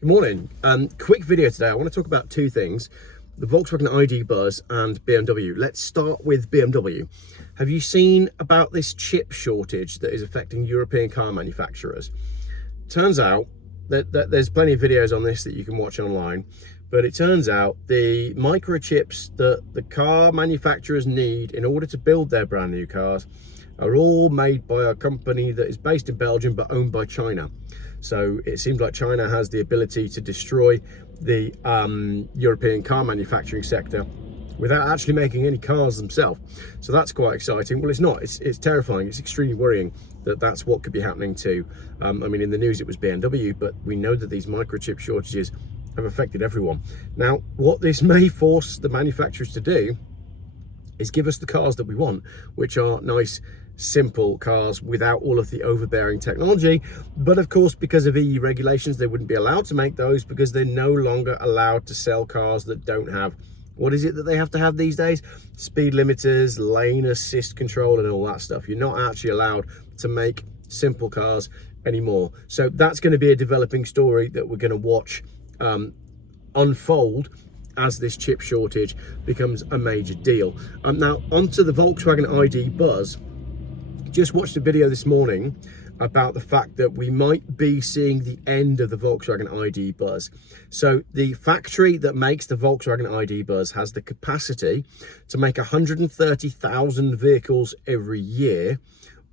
Good morning. Quick video today. I want to talk about two things: the Volkswagen ID Buzz and BMW. Let's start with BMW. Have you seen about this chip shortage that is affecting European car manufacturers? Turns out that there's plenty of videos on this that you can watch online, but it turns out the microchips that the car manufacturers need in order to build their brand new cars are all made by a company that is based in Belgium but owned by China. So it seems like China has the ability to destroy the European car manufacturing sector without actually making any cars themselves. So that's quite exciting. Well, it's not. It's terrifying. It's extremely worrying that that's what could be happening to. I mean, in the news it was BMW, but we know that these microchip shortages have affected everyone. Now, what this may force the manufacturers to do is give us the cars that we want, which are nice, simple cars without all of the overbearing technology. But of course, because of EU regulations, they wouldn't be allowed to make those because they're no longer allowed to sell cars that don't have, what is it that they have to have these days? Speed limiters, lane assist control, and all that stuff. You're not actually allowed to make simple cars anymore. So that's going to be a developing story that we're going to watch unfold as this chip shortage becomes a major deal. Now onto the Volkswagen ID Buzz. Just watched a video this morning about the fact that we might be seeing the end of the Volkswagen ID Buzz. So the factory that makes the Volkswagen ID Buzz has the capacity to make 130,000 vehicles every year,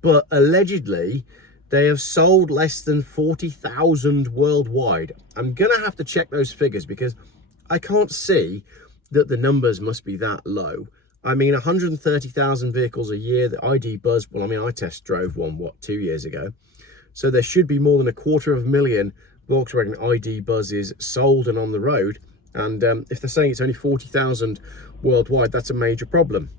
but allegedly they have sold less than 40,000 worldwide. I'm gonna have to check those figures because I can't see that the numbers must be that low. I mean, 130,000 vehicles a year, the ID Buzz, well, I mean, I test drove one, 2 years ago? So there should be more than 250,000 Volkswagen ID Buzzes sold and on the road. And if they're saying it's only 40,000 worldwide, that's a major problem.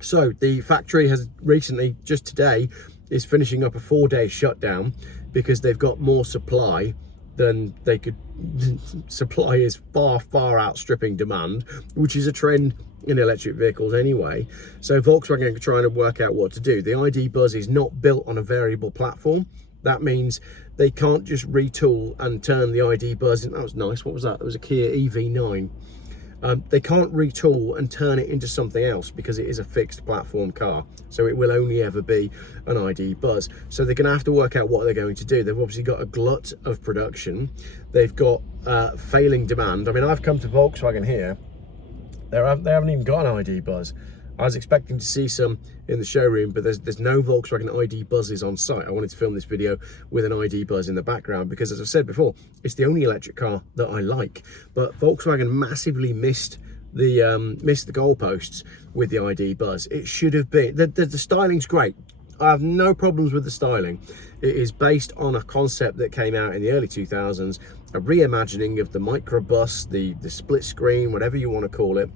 So the factory has recently, just today, is finishing up a 4-day shutdown because they've got more supply than they could. Supply is far outstripping demand, which is a trend in electric vehicles anyway. So Volkswagen are trying to work out what to do. The ID Buzz is not built on a variable platform. That means they can't just retool and turn the ID Buzz. That was nice. What was that? It was a Kia EV9. They can't retool and turn it into something else because it is a fixed platform car. So it will only ever be an ID Buzz. So they're going to have to work out what they're going to do. They've obviously got a glut of production. They've got failing demand. I mean, I've come to Volkswagen here. They haven't even got an ID Buzz. I was expecting to see some in the showroom, but there's no Volkswagen ID Buzzes on site. I wanted to film this video with an ID Buzz in the background because, as I've said before, it's the only electric car that I like. But Volkswagen massively missed the goalposts with the ID Buzz. It should have been, the styling's great. I have no problems with the styling. It is based on a concept that came out in the early 2000s, a reimagining of the microbus, the split screen, whatever you want to call it.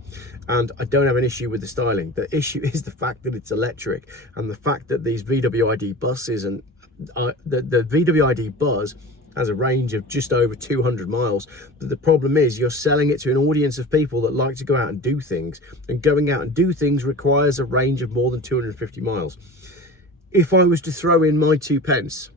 And I don't have an issue with the styling. The issue is the fact that it's electric and the fact that these VW ID buses and the VW ID Buzz has a range of just over 200 miles. But the problem is you're selling it to an audience of people that like to go out and do things. And going out and do things requires a range of more than 250 miles. If I was to throw in my 2 pence,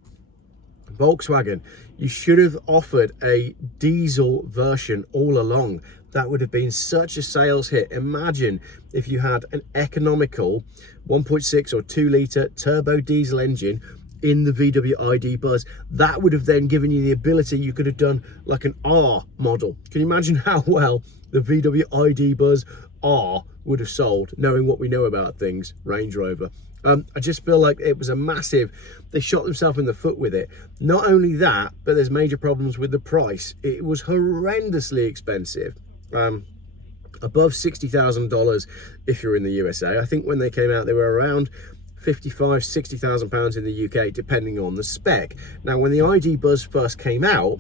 Volkswagen, you should have offered a diesel version all along. That would have been such a sales hit. Imagine if you had an economical 1.6 or 2 litre turbo diesel engine in the VW ID Buzz. That would have then given you the ability, you could have done like an R model. Can you imagine how well the VW ID Buzz R would have sold, knowing what we know about things, Range Rover? I just feel like it was a massive, they shot themselves in the foot with it. Not only that, but there's major problems with the price. It was horrendously expensive. Above $60,000 if you're in the USA. I think when they came out, they were around 55, 60,000 pounds in the UK, depending on the spec. Now, when the ID Buzz first came out,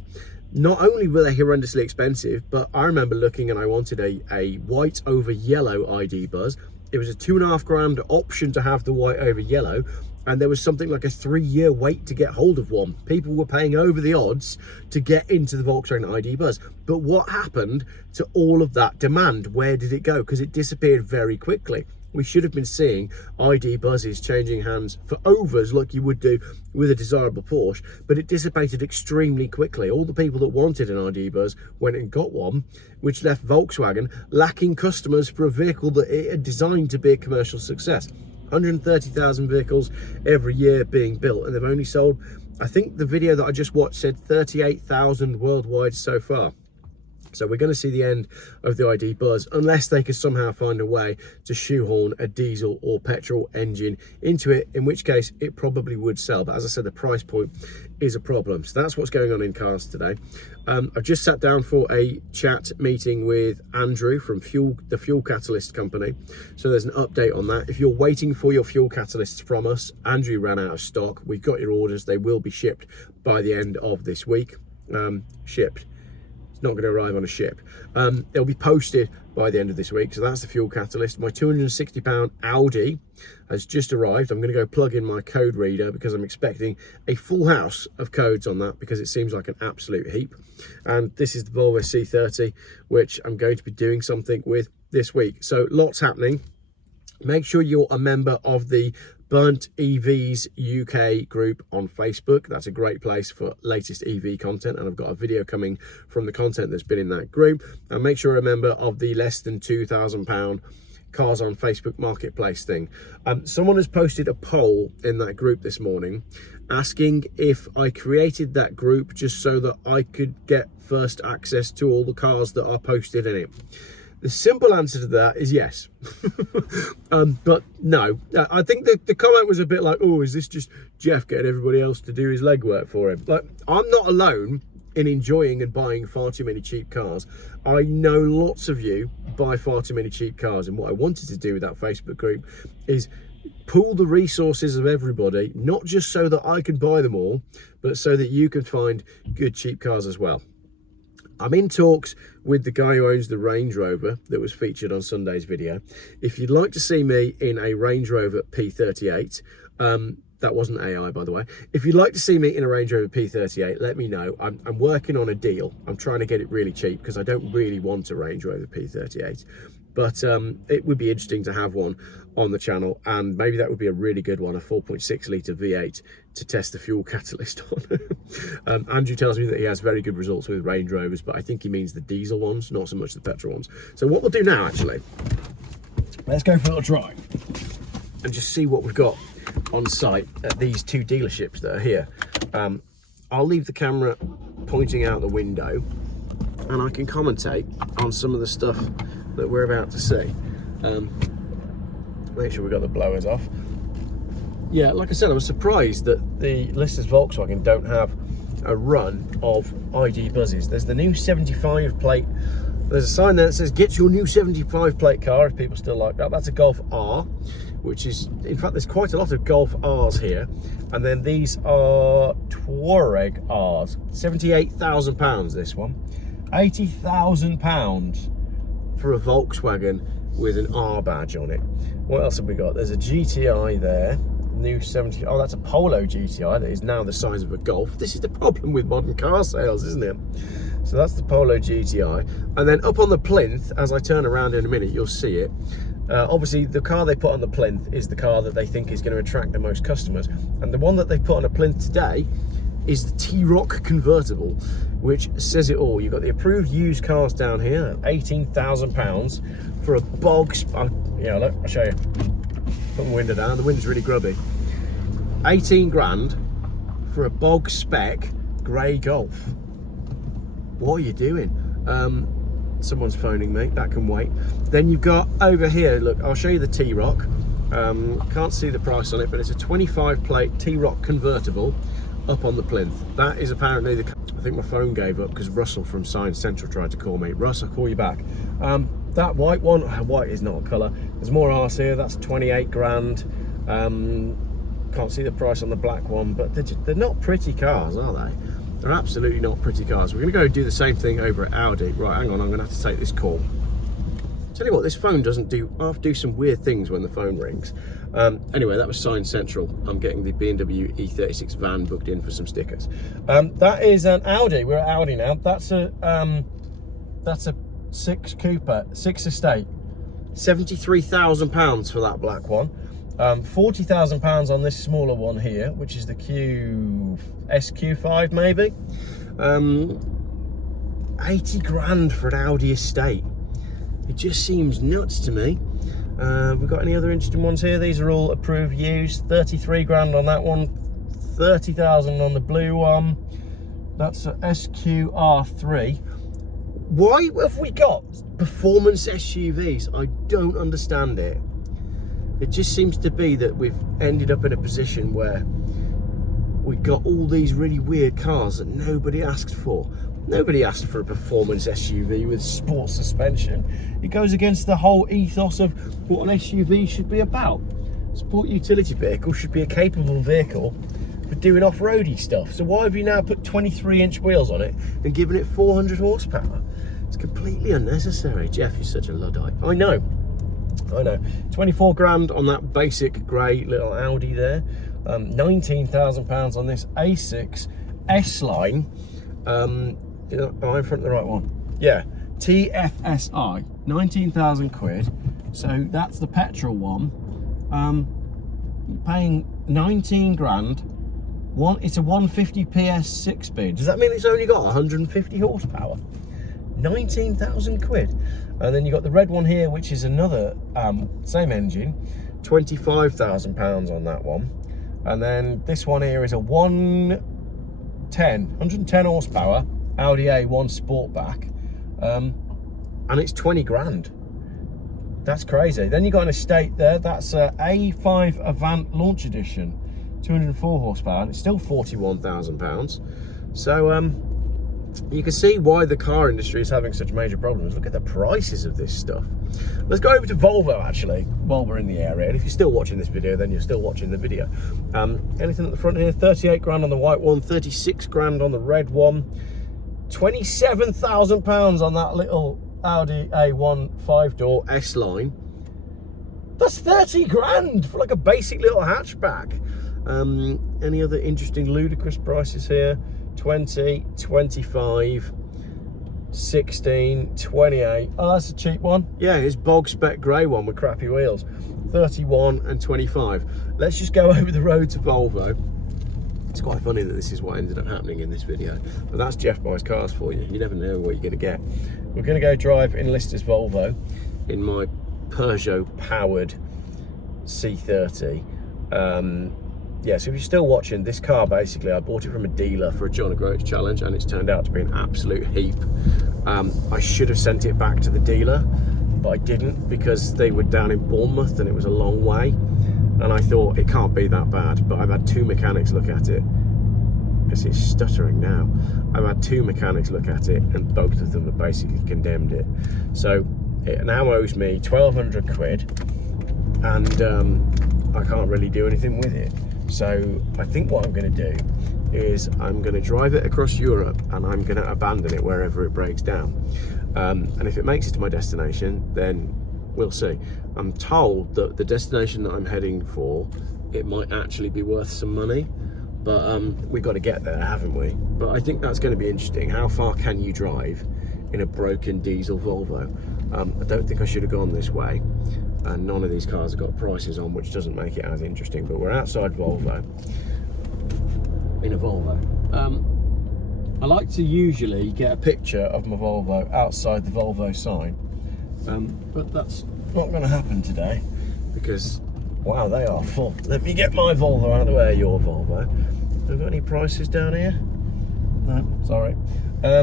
not only were they horrendously expensive, but I remember looking and I wanted a white over yellow ID Buzz. It was a £2.5 option to have the white over yellow, and there was something like a 3-year wait to get hold of one. People were paying over the odds to get into the Volkswagen ID Buzz. But what happened to all of that demand? Where did it go? Because it disappeared very quickly. we should have been seeing ID Buzzes changing hands for overs like you would do with a desirable Porsche, but it dissipated extremely quickly. All the people that wanted an ID Buzz went and got one, which left Volkswagen lacking customers for a vehicle that it had designed to be a commercial success. 130,000 vehicles every year being built, and they've only sold, I think the video that I just watched said 38,000 worldwide so far. So we're going to see the end of the ID Buzz unless they could somehow find a way to shoehorn a diesel or petrol engine into it, in which case it probably would sell. But as I said, the price point is a problem. So that's what's going on in cars today. I've just sat down for a chat meeting with Andrew from the Fuel Catalyst company. So there's an update on that. If you're waiting for your fuel catalysts from us, Andrew ran out of stock. We've got your orders. They will be shipped by the end of this week. Shipped. It's not going to arrive on a ship. It'll be posted by the end of this week. So that's the fuel catalyst. My £260 Audi has just arrived. I'm going to go plug in my code reader because I'm expecting a full house of codes on that because it seems like an absolute heap. And this is the Volvo C30, which I'm going to be doing something with this week. So lots happening. Make sure you're a member of the Burnt EVs UK group on Facebook. That's a great place for latest EV content, and I've got a video coming from the content that's been in that group. And make sure you're a member of the less than £2,000 cars on Facebook marketplace thing. Someone has posted a poll in that group this morning asking if I created that group just so that I could get first access to all the cars that are posted in it. The simple answer to that is yes. But no, I think the comment was a bit like, oh, is this just Jeff getting everybody else to do his legwork for him? Like, I'm not alone in enjoying and buying far too many cheap cars. I know lots of you buy far too many cheap cars, and what I wanted to do with that Facebook group is pool the resources of everybody, not just so that I can buy them all, but so that you can find good cheap cars as well. I'm in talks with the guy who owns the Range Rover that was featured on Sunday's video. If you'd like to see me in a Range Rover P38, that wasn't AI, by the way. If you'd like to see me in a Range Rover P38, let me know. I'm working on a deal. I'm trying to get it really cheap because I don't really want a Range Rover P38. But it would be interesting to have one on the channel, and maybe that would be a really good one, a 4.6 litre V8 to test the fuel catalyst on. Andrew tells me that he has very good results with Range Rovers, but I think he means the diesel ones, not so much the petrol ones. So what we'll do now, actually, let's go for a little drive and just see what we've got on site at these two dealerships that are here. I'll leave the camera pointing out the window and I can commentate on some of the stuff that we're about to see. Make sure we got the blowers off. Yeah, like I said, I was surprised that the Listers Volkswagen don't have a run of ID Buzzes. There's the new 75 plate. There's a sign there that says, get your new 75 plate car, if people still like that. That's a Golf R, which is, in fact, there's quite a lot of Golf Rs here. And then these are Touareg Rs. £78,000 this one. £80,000 for a Volkswagen with an R badge on it. What else have we got? There's a GTI there, new 70. Oh, that's a Polo GTI that is now the size of a Golf. This is the problem with modern car sales, isn't it? So that's the Polo GTI. And then up on the plinth, as I turn around in a minute, you'll see it. Obviously, the car they put on the plinth is the car that they think is going to attract the most customers. And the one that they put on a plinth today is the T-Roc convertible, which says it all. You've got the approved used cars down here, £18,000 for a bog. Yeah, look, I'll show you. Put the window down. The window's really grubby. 18 grand for a bog spec grey Golf. What are you doing? Someone's phoning me. That can wait. Then you've got over here. Look, I'll show you the T-Roc. Can't see the price on it, but it's a 25 plate T-Roc convertible up on the plinth. That is apparently the... I think my phone gave up because Russell from Science Central tried to call me. Russ, I'll call you back. That white one, white is not a colour. There's more R's here. That's 28 grand. Can't see the price on the black one, but they're not pretty cars, are they? They're absolutely not pretty cars. We're going to go do the same thing over at Audi. Right, hang on, I'm going to have to take this call. Tell you what, this phone doesn't do... I have to do some weird things when the phone rings. Anyway, that was Science Central. I'm getting the BMW E36 van booked in for some stickers. That is an Audi. We're at Audi now. That's a 6 Coupe, 6 Estate. £73,000 for that black one. £40,000 on this smaller one here, which is the SQ5 maybe. 80 grand for an Audi estate. It just seems nuts to me. We've got any other interesting ones here? These are all approved used. 33 grand on that one, 30,000 on the blue one. That's a SQR3. Why have we got performance SUVs? I don't understand it. It just seems to be that we've ended up in a position where we've got all these really weird cars that nobody asked for. Nobody asked for a performance SUV with sports suspension. It goes against the whole ethos of what an SUV should be about. Sport utility vehicle should be a capable vehicle for doing off-roady stuff. So why have you now put 23-inch wheels on it and given it 400 horsepower? It's completely unnecessary. Jeff, you're such a Luddite. I know. 24 grand on that basic grey little Audi there. £19,000 on this A6 S-Line. Am I in front of the right one? Yeah, TFSI, 19,000 quid. So that's the petrol one. Paying 19 grand. It's a 150 PS 6-speed. Does that mean it's only got 150 horsepower? 19,000 quid. And then you got the red one here, which is another same engine, £25,000 on that one. And then this one here is a 110 horsepower Audi A1 Sportback, and it's 20 grand. That's crazy. Then you got an estate there. That's a A5 Avant Launch Edition, 204 horsepower, and it's still £41,000. So you can see why the car industry is having such major problems. Look at the prices of this stuff. Let's go over to Volvo actually, while we're in the area. And if you're still watching this video, then you're still watching the video. Anything at the front here? 38 grand on the white one, 36 grand on the red one, £27,000 on that little Audi A1 5-door S-Line. That's 30 grand for like a basic little hatchback. Any other interesting ludicrous prices here? 20, 25, 16, 28. Oh, that's a cheap one. Yeah, it's bog spec grey one with crappy wheels. 31 and 25. Let's just go over the road to Volvo. It's quite funny that this is what ended up happening in this video, but that's Jeff Buys Cars for you. You never know what you're going to get. We're going to go drive in Lister's Volvo in my Peugeot powered C30. Yeah, so if you're still watching, this car basically, I bought it from a dealer for a John O'Groats challenge, and it's turned out to be an absolute heap. I should have sent it back to the dealer, but I didn't because they were down in Bournemouth and it was a long way. And I thought it can't be that bad, but I've had two mechanics look at it. It's stuttering now. I've had two mechanics look at it, and both of them have basically condemned it. So it now owes me 1,200 quid, and I can't really do anything with it. So I think what I'm going to do is I'm going to drive it across Europe, and I'm going to abandon it wherever it breaks down. And if it makes it to my destination, then we'll see. I'm told that the destination that I'm heading for, it might actually be worth some money, but we've got to get there, haven't we? But I think that's going to be interesting. How far can you drive in a broken diesel Volvo? I don't think I should have gone this way, and none of these cars have got prices on, which doesn't make it as interesting. But we're outside Volvo, in a Volvo. I like to usually get a picture of my Volvo outside the Volvo sign, but that's not going to happen today because, wow, they are full. Let me get my Volvo out of the way of your Volvo. Have we got any prices down here? No, sorry. I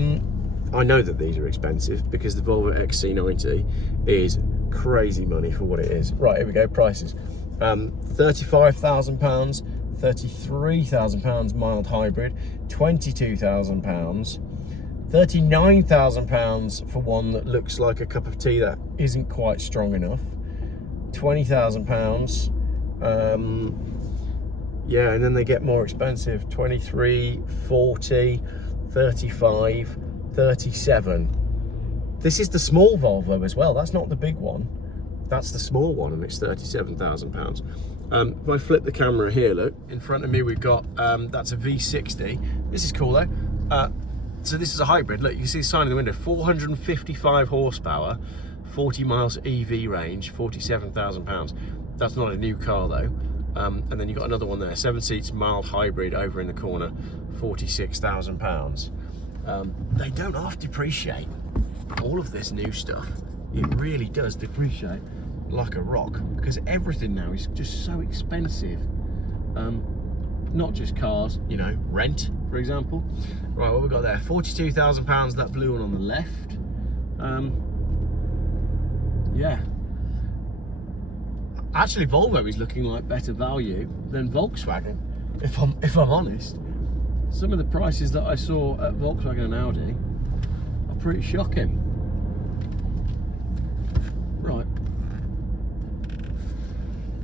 know that these are expensive because the Volvo XC90 is crazy money for what it is. Right, here we go, prices. £35,000, £33,000 mild hybrid, £22,000, £39,000 for one that looks like a cup of tea that isn't quite strong enough, £20,000. Yeah, and then they get more expensive, 23, 40, 35, 37. This is the small Volvo as well. That's not the big one. That's the small one, and it's £37,000. If I flip the camera here, look, in front of me we've got, that's a V60. This is cool though. So this is a hybrid. Look, you can see the sign in the window, 455 horsepower, 40 miles EV range, £47,000. That's not a new car though. And then you've got another one there, 7 seats, mild hybrid over in the corner, £46,000. They don't half depreciate. All of this new stuff, it really does depreciate like a rock, because everything now is just so expensive. Not just cars, you know, rent, for example. Right, what we got there? £42,000, that blue one on the left. Yeah. Actually, Volvo is looking like better value than Volkswagen, if I'm honest. Some of the prices that I saw at Volkswagen and Audi are pretty shocking. Right.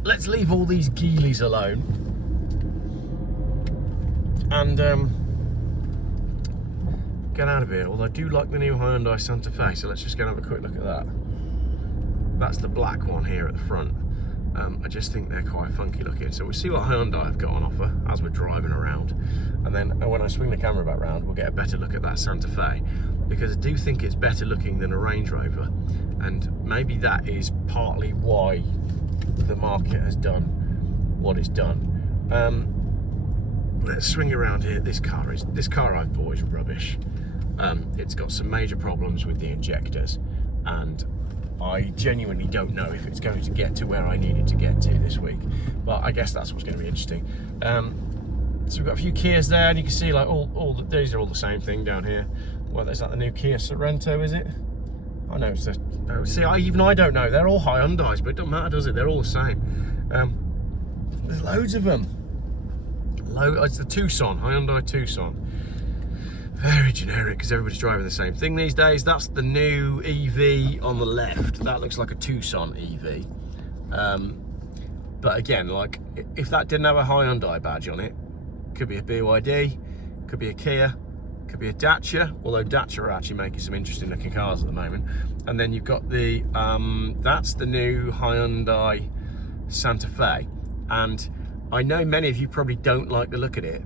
Let's leave all these Geelys alone and get out of here. Although I do like the new Hyundai Santa Fe, so let's just go and have a quick look at that. That's the black one here at the front. I just think they're quite funky looking. So we'll see what Hyundai have got on offer as we're driving around. And then when I swing the camera back round, we'll get a better look at that Santa Fe, because I do think it's better looking than a Range Rover. And maybe that is partly why the market has done what it's done. Let's swing around here. This car I've bought is rubbish. It's got some major problems with the injectors, and I genuinely don't know if it's going to get to where I need it to get to this week, but I guess that's what's going to be interesting. So we've got a few Kias there, and you can see like these are all the same thing down here. Well, is that the new Kia Sorento, is it? I know it's see, even I don't know. They're all Hyundais, but it doesn't matter, does it? They're all the same. There's loads of them. It's the Tucson, Hyundai Tucson. Very generic, because everybody's driving the same thing these days. That's the new EV on the left. That looks like a Tucson EV. But again, like, if that didn't have a Hyundai badge on it, could be a BYD, could be a Kia, could be a Dacia, although Dacia are actually making some interesting looking cars at the moment. And then you've got the, that's the new Hyundai Santa Fe. And I know many of you probably don't like the look of it,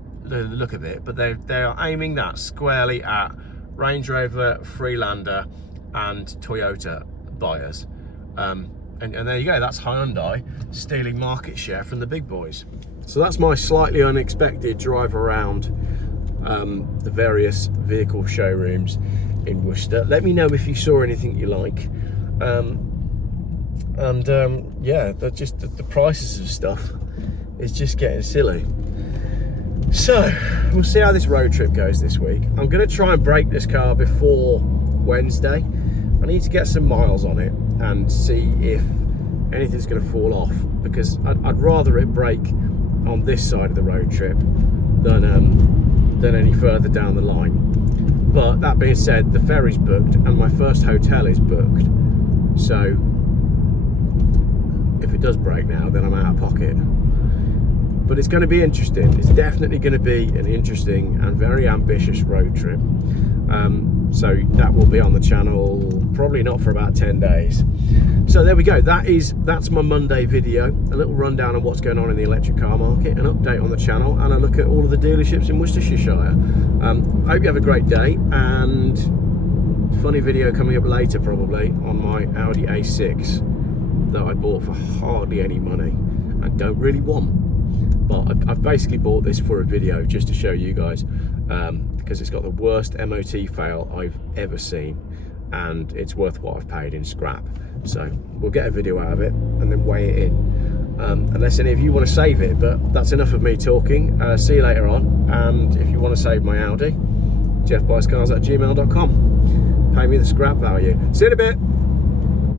but they are aiming that squarely at Range Rover, Freelander and Toyota buyers. And there you go, that's Hyundai stealing market share from the big boys. So that's my slightly unexpected drive around the various vehicle showrooms in Worcester. Let me know if you saw anything you like. Yeah, just the prices of stuff is just getting silly. So we'll see how this road trip goes this week. I'm going to try and break this car before Wednesday. I need to get some miles on it and see if anything's going to fall off, because I'd rather it break on this side of the road trip than any further down the line. But that being said, the ferry's booked and my first hotel is booked, so if it does break now, then I'm out of pocket. But it's going to be interesting. It's definitely going to be an interesting and very ambitious road trip. So that will be on the channel, probably not for about 10 days. So there we go. That's my Monday video. A little rundown on what's going on in the electric car market, an update on the channel, and a look at all of the dealerships in Worcestershire. I hope you have a great day, and funny video coming up later probably on my Audi A6 that I bought for hardly any money and don't really want. But I've basically bought this for a video just to show you guys, because it's got the worst MOT fail I've ever seen, and it's worth what I've paid in scrap. So we'll get a video out of it and then weigh it in, unless any of you want to save it. But that's enough of me talking. See you later on, and if you want to save my Audi, jeffbuyscars@gmail.com. Pay me the scrap value. See you in a bit.